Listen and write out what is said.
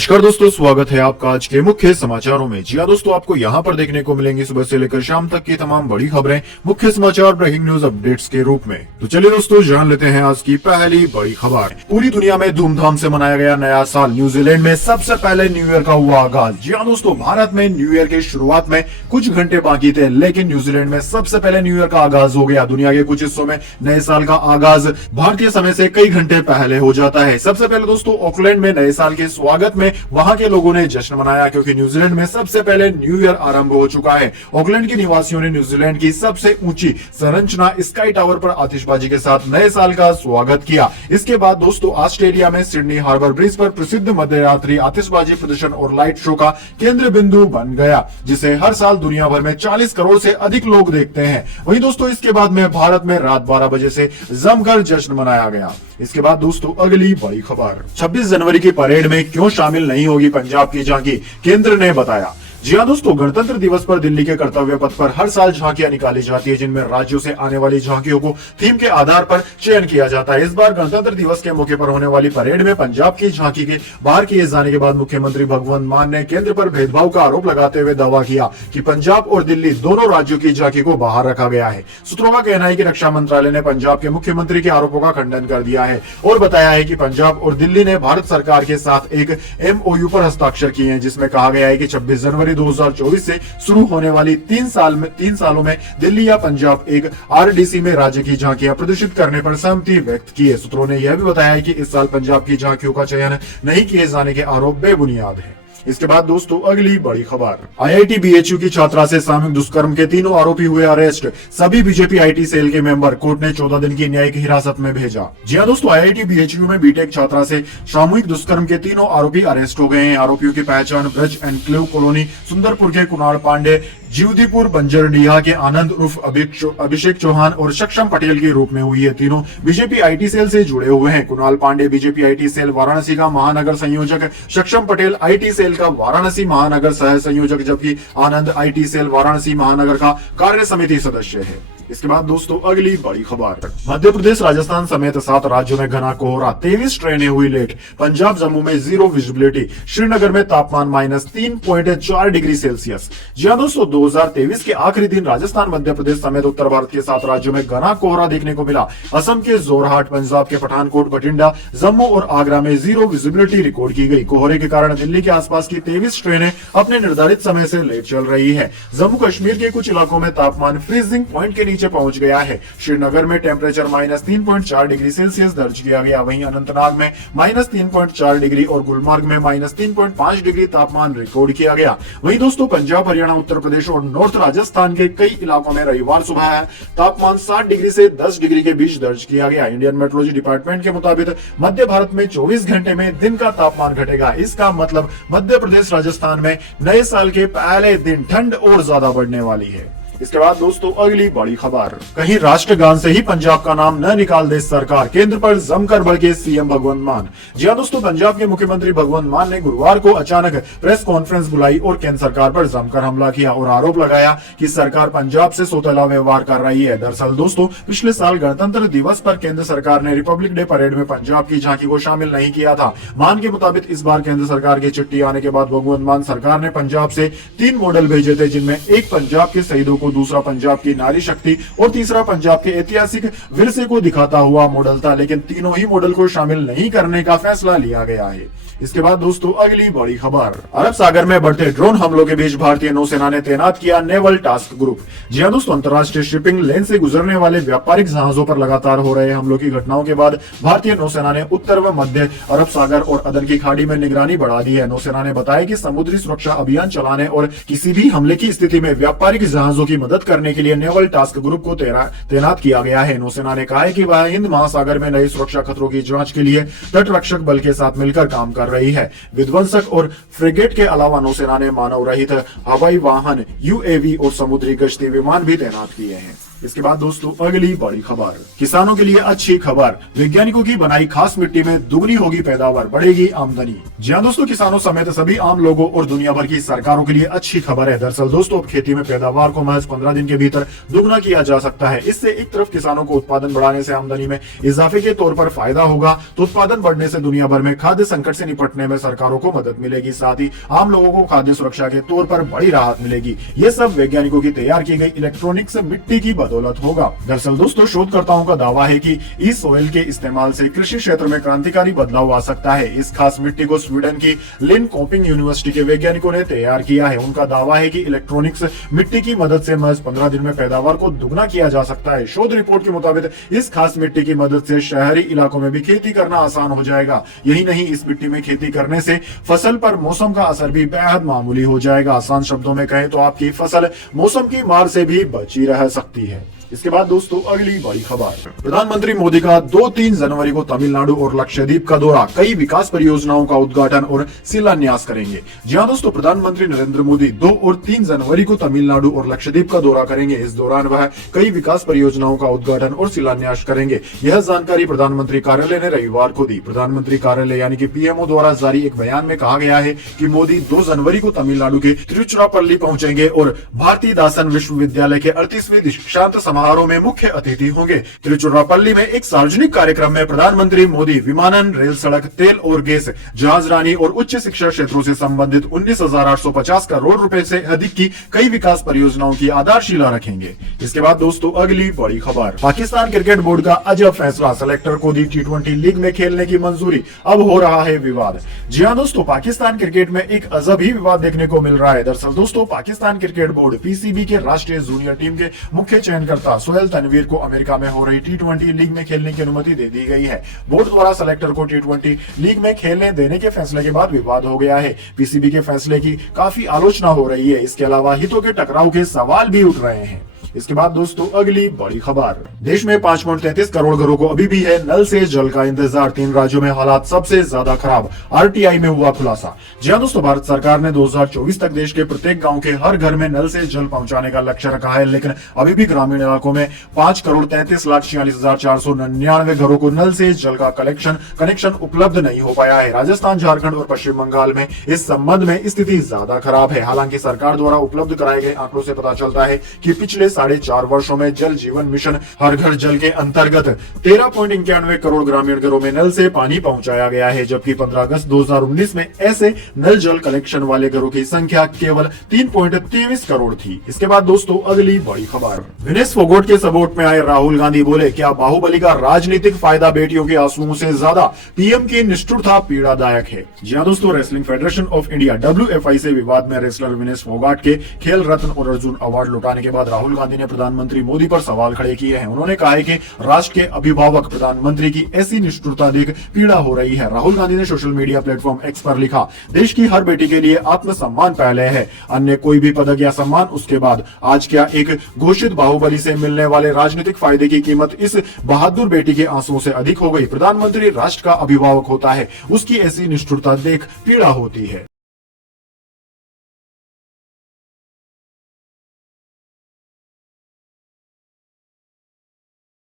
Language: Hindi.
नमस्कार दोस्तों, स्वागत है आपका आज के मुख्य समाचारों में। जी हाँ दोस्तों, आपको यहाँ पर देखने को मिलेंगी सुबह से लेकर शाम तक की तमाम बड़ी खबरें मुख्य समाचार ब्रेकिंग न्यूज अपडेट्स के रूप में। तो चलिए दोस्तों, जान लेते हैं आज की पहली बड़ी खबर। पूरी दुनिया में धूमधाम से मनाया गया नया साल। न्यूजीलैंड में सबसे पहले न्यू ईयर का हुआ आगाज। जी हाँ दोस्तों, भारत में न्यू ईयर की शुरुआत में कुछ घंटे बाकी थे, लेकिन न्यूजीलैंड में सबसे पहले न्यू ईयर का आगाज हो गया। दुनिया के कुछ हिस्सों में नए साल का आगाज भारतीय समय से कई घंटे पहले हो जाता है। सबसे पहले दोस्तों, ऑकलैंड में नए साल के स्वागत में वहां के लोगों ने जश्न मनाया, क्योंकि न्यूजीलैंड में सबसे पहले न्यू ईयर आरंभ हो चुका है। ऑकलैंड के निवासियों ने न्यूजीलैंड की सबसे ऊंची संरचना स्काई टावर पर आतिशबाजी के साथ नए साल का स्वागत किया। इसके बाद दोस्तों, ऑस्ट्रेलिया में सिडनी हार्बर ब्रिज पर प्रसिद्ध मध्यरात्रि आतिशबाजी प्रदर्शन और लाइट शो का केंद्र बिंदु बन गया, जिसे हर साल दुनिया भर में 40 करोड़ से अधिक लोग देखते हैं। वहीं दोस्तों, इसके बाद में भारत में रात 12 बजे से जमकर जश्न मनाया गया। इसके बाद दोस्तों, अगली बड़ी खबर। 26 जनवरी की परेड में क्यों शामिल नहीं होगी पंजाब की झांकी, केंद्र ने बताया। जी हाँ दोस्तों, गणतंत्र दिवस पर दिल्ली के कर्तव्य पथ पर हर साल झांकियां निकाली जाती है, जिनमें राज्यों से आने वाली झांकियों को थीम के आधार पर चयन किया जाता है। इस बार गणतंत्र दिवस के मौके पर होने वाली परेड में पंजाब की झांकी के बाहर किए जाने के बाद मुख्यमंत्री भगवंत मान ने केंद्र पर भेदभाव का आरोप लगाते हुए दावा किया कि पंजाब और दिल्ली दोनों राज्यों की झांकी को बाहर रखा गया है। सूत्रों का कहना है कि रक्षा मंत्रालय ने पंजाब के मुख्यमंत्री के आरोपों का खंडन कर दिया है और बताया है कि पंजाब और दिल्ली ने भारत सरकार के साथ एक MOU पर हस्ताक्षर किए हैं, जिसमें कहा गया है कि 26 जनवरी 2024 से शुरू होने वाली 3 सालों में दिल्ली या पंजाब एक RDC में राज्य की झांकियां प्रदर्शित करने पर सहमति व्यक्त की है। सूत्रों ने यह भी बताया है कि इस साल पंजाब की झांकियों का चयन नहीं किए जाने के आरोप बेबुनियाद है। इसके बाद दोस्तों, अगली बड़ी खबर। IIT BHU की छात्रा से सामूहिक दुष्कर्म के तीनों आरोपी हुए अरेस्ट। सभी बीजेपी IT सेल के मेंबर कोर्ट ने 14 दिन की न्यायिक हिरासत में भेजा। जी हाँ दोस्तों, IIT BHU में बीटेक छात्रा से सामूहिक दुष्कर्म के तीनों आरोपी अरेस्ट हो गए हैं। आरोपियों की पहचान ब्रज एनक्लेव कॉलोनी सुंदरपुर के कुणाल पांडे, जीवदीपुर बंजरडीहा के आनंद उर्फ अभिषेक चौहान और सक्षम पटेल के रूप में हुई है। तीनों बीजेपी IT सेल से जुड़े हुए हैं। Kunal Pandey BJP IT cell Varanasi का महानगर संयोजक, सक्षम पटेल IT सेल का वाराणसी महानगर सह संयोजक, जबकि आनंद IT सेल वाराणसी महानगर का कार्य समिति सदस्य है। इसके बाद दोस्तों, अगली बड़ी खबर। मध्य प्रदेश, राजस्थान समेत 7 राज्यों में घना कोहरा, 23 ट्रेनें हुई लेट। पंजाब जम्मू में जीरो विजिबिलिटी। श्रीनगर में तापमान -3.4 डिग्री सेल्सियस। जी हाँ दोस्तों, 2023 के आखिरी दिन राजस्थान, मध्य प्रदेश समेत उत्तर भारत के 7 राज्यों में घना कोहरा देखने को मिला। असम के जोरहाट, पंजाब के पठानकोट, बठिंडा, जम्मू और आगरा में जीरो विजिबिलिटी रिकॉर्ड की गई। कोहरे के कारण दिल्ली के आसपास की 23 ट्रेनें अपने निर्धारित समय से लेट चल रही है। जम्मू कश्मीर के कुछ इलाकों में तापमान फ्रीजिंग पॉइंट के नीचे पहुंच गया है। श्रीनगर में टेम्परेचर -3.4 डिग्री सेल्सियस दर्ज किया गया। वहीं अनंतनाग में -3.4 डिग्री और गुलमर्ग में -3.5 डिग्री तापमान रिकॉर्ड किया गया। वहीं दोस्तों, पंजाब, हरियाणा, उत्तर प्रदेश और नॉर्थ राजस्थान के कई इलाकों में रविवार सुबह तापमान 7 डिग्री से 10 डिग्री के बीच दर्ज किया गया। इंडियन मेट्रोलॉजी डिपार्टमेंट के मुताबिक मध्य भारत में 24 घंटे में दिन का तापमान घटेगा। इसका मतलब मध्य प्रदेश, राजस्थान में नए साल के पहले दिन ठंड और ज्यादा बढ़ने वाली है। इसके बाद दोस्तों, अगली बड़ी खबर। कहीं राष्ट्रगान से ही पंजाब का नाम न निकाल दे सरकार, केंद्र पर जमकर भड़के CM भगवंत मान। जी हाँ दोस्तों, पंजाब के मुख्यमंत्री भगवंत मान ने गुरुवार को अचानक प्रेस कॉन्फ्रेंस बुलाई और केंद्र सरकार पर जमकर हमला किया और आरोप लगाया कि सरकार पंजाब से सौतेला व्यवहार कर रही है। दरअसल दोस्तों, पिछले साल गणतंत्र दिवस पर केंद्र सरकार ने रिपब्लिक डे परेड में पंजाब की झांकी को शामिल नहीं किया था। मान के मुताबिक इस बार केंद्र सरकार की चिट्ठी आने के बाद भगवंत मान सरकार ने पंजाब से 3 मॉडल भेजे थे, जिनमें एक पंजाब के शहीदों को, दूसरा पंजाब की नारी शक्ति और तीसरा पंजाब के ऐतिहासिक विरसे को दिखाता हुआ मॉडल था, लेकिन तीनों ही मॉडल को शामिल नहीं करने का फैसला लिया गया है। इसके बाद दोस्तों, अगली बड़ी खबर। अरब सागर में बढ़ते ड्रोन हमलों के बीच भारतीय नौसेना ने तैनात किया नेवल टास्क ग्रुप। जी हाँ दोस्तों, अंतर्राष्ट्रीय शिपिंग लेन से गुजरने वाले व्यापारिक जहाजों पर लगातार हो रहे हमलों की घटनाओं के बाद भारतीय नौसेना ने उत्तर व मध्य अरब सागर और अदन की खाड़ी में निगरानी बढ़ा दी है। नौसेना ने बताया कि समुद्री सुरक्षा अभियान चलाने और किसी भी हमले की स्थिति में व्यापारिक जहाजों की मदद करने के लिए नेवल टास्क ग्रुप को तैनात किया गया है। नौसेना ने कहा है कि वह हिंद महासागर में नए सुरक्षा खतरों की जांच के लिए तटरक्षक बल के साथ मिलकर काम कर रही है। विध्वंसक और फ्रिगेट के अलावा नौसेना ने मानव रहित हवाई वाहन, UAV और समुद्री गश्ती विमान भी तैनात किए हैं। इसके बाद दोस्तों अगली बड़ी खबर, किसानों के लिए अच्छी खबर, वैज्ञानिकों की बनाई खास मिट्टी में दुगनी होगी पैदावार, बढ़ेगी आमदनी। जी हां दोस्तों, किसानों समेत सभी आम लोगों और दुनिया भर की सरकारों के लिए अच्छी खबर है। दरअसल दोस्तों, अब खेती में पैदावार को महज 15 दिन के भीतर दुगना किया जा सकता है। इससे एक तरफ किसानों को उत्पादन बढ़ाने से आमदनी में इजाफे के तौर पर फायदा होगा, तो उत्पादन बढ़ने से दुनिया भर में खाद्य संकट से निपटने में सरकारों को मदद मिलेगी, साथ ही आम लोगों को खाद्य सुरक्षा के तौर पर बड़ी राहत मिलेगी। ये सब वैज्ञानिकों की तैयार की गई इलेक्ट्रॉनिक्स मिट्टी की बदौलत होगा। दरअसल दोस्तों, शोधकर्ताओं का दावा है कि इस ऑयल के इस्तेमाल से कृषि क्षेत्र में क्रांतिकारी बदलाव आ सकता है। इस खास मिट्टी को स्वीडन की लिनकोपिंग यूनिवर्सिटी के वैज्ञानिकों ने तैयार किया है। उनका दावा है कि इलेक्ट्रॉनिक्स मिट्टी की मदद से महज 15 दिन में पैदावार को दुगना किया जा सकता है। शोध रिपोर्ट के मुताबिक इस खास मिट्टी की मदद से शहरी इलाकों में भी खेती करना आसान हो जाएगा। यही नहीं, इस मिट्टी में खेती करने से फसल पर मौसम का असर भी बेहद मामूली हो जाएगा। आसान शब्दों में कहें तो आपकी फसल मौसम की मार से भी बची रह सकती है। इसके बाद दोस्तों अगली बड़ी खबर, प्रधानमंत्री मोदी का 2-3 जनवरी को तमिलनाडु और लक्षद्वीप का दौरा, कई विकास परियोजनाओं का उद्घाटन और शिलान्यास करेंगे। जी हां दोस्तों, प्रधानमंत्री नरेंद्र मोदी 2 और 3 जनवरी को तमिलनाडु और लक्षद्वीप का दौरा करेंगे। इस दौरान वह कई विकास परियोजनाओं का उद्घाटन और शिलान्यास करेंगे। यह जानकारी प्रधानमंत्री कार्यालय ने रविवार को दी। प्रधानमंत्री कार्यालय यानी कि पीएमओ द्वारा जारी एक बयान में कहा गया है कि मोदी 2 जनवरी को तमिलनाडु के तिरुचिरापल्ली पहुंचेंगे और भारती दासन विश्वविद्यालय के 38वें दीक्षांत समारोह में मुख्य अतिथि होंगे। तिरुचिरापल्ली में एक सार्वजनिक कार्यक्रम में प्रधानमंत्री मोदी विमानन, रेल, सड़क, तेल और गैस, जहाजरानी और उच्च शिक्षा क्षेत्रों से संबंधित 19,850 करोड़ रुपए से अधिक की कई विकास परियोजनाओं की आधारशिला रखेंगे। इसके बाद दोस्तों अगली बड़ी खबर, पाकिस्तान क्रिकेट बोर्ड का अजब फैसला, सेलेक्टर को दी T20 लीग में खेलने की मंजूरी, अब हो रहा है विवाद। जी हां दोस्तों, पाकिस्तान क्रिकेट में एक अजब ही विवाद देखने को मिल रहा है। दरअसल दोस्तों, पाकिस्तान क्रिकेट बोर्ड PCB के राष्ट्रीय जूनियर टीम के मुख्य चयनकर्ता सोहेल तनवीर को अमेरिका में हो रही T20 लीग में खेलने की अनुमति दे दी गई है। बोर्ड द्वारा सेलेक्टर को T20 लीग में खेलने देने के फैसले के बाद विवाद हो गया है। PCB के फैसले की काफी आलोचना हो रही है। इसके अलावा हितों के टकराव के सवाल भी उठ रहे हैं। इसके बाद दोस्तों अगली बड़ी खबर, देश में 5.33 करोड़ घरों को अभी भी है नल से जल का इंतजार। 3 राज्यों में हालात सबसे ज्यादा खराब, RTI में हुआ खुलासा। जी हां दोस्तों, भारत सरकार ने 2024 तक देश के प्रत्येक गांव के हर घर में नल से जल पहुंचाने का लक्ष्य रखा है, लेकिन अभी भी ग्रामीण इलाकों में 5,33,46,499 घरों को नल से जल का कनेक्शन उपलब्ध नहीं हो पाया है। राजस्थान, झारखंड और पश्चिम बंगाल में इस संबंध में स्थिति ज्यादा खराब है। हालांकि सरकार द्वारा उपलब्ध कराए गए आंकड़ों से पता चलता है कि पिछले 4.5 वर्षों में जल जीवन मिशन हर घर जल के अंतर्गत 13.91 करोड़ ग्रामीण घरों में नल से पानी पहुंचाया गया है, जबकि 15 अगस्त 2019 में ऐसे नल जल कनेक्शन वाले घरों की संख्या केवल 3.23 करोड़ थी। इसके बाद दोस्तों अगली बड़ी खबर, विनेश फोगाट के सपोर्ट में आए राहुल गांधी, बोले क्या बाहुबली का राजनीतिक फायदा बेटियों के आंसुओं से ज्यादा, पीएम की निष्ठुरता पीड़ादायक है। जी हां दोस्तों, wrestling federation of India WFI से विवाद में रेसलर विनेश फोगाट के खेल रत्न और अर्जुन अवार्ड लौटाने के बाद राहुल गांधी ने प्रधानमंत्री मोदी पर सवाल खड़े किए हैं। उन्होंने कहा है कि राष्ट्र के अभिभावक प्रधानमंत्री की ऐसी निष्ठुरता देख पीड़ा हो रही है। राहुल गांधी ने सोशल मीडिया प्लेटफॉर्म X पर लिखा, देश की हर बेटी के लिए आत्मसम्मान पहले है, अन्य कोई भी पदक या सम्मान उसके बाद। आज क्या एक घोषित बाहुबली से मिलने वाले राजनीतिक फायदे की कीमत इस बहादुर बेटी के आंसुओं से अधिक हो गई? प्रधानमंत्री राष्ट्र का अभिभावक होता है, उसकी ऐसी निष्ठुरता देख पीड़ा होती है।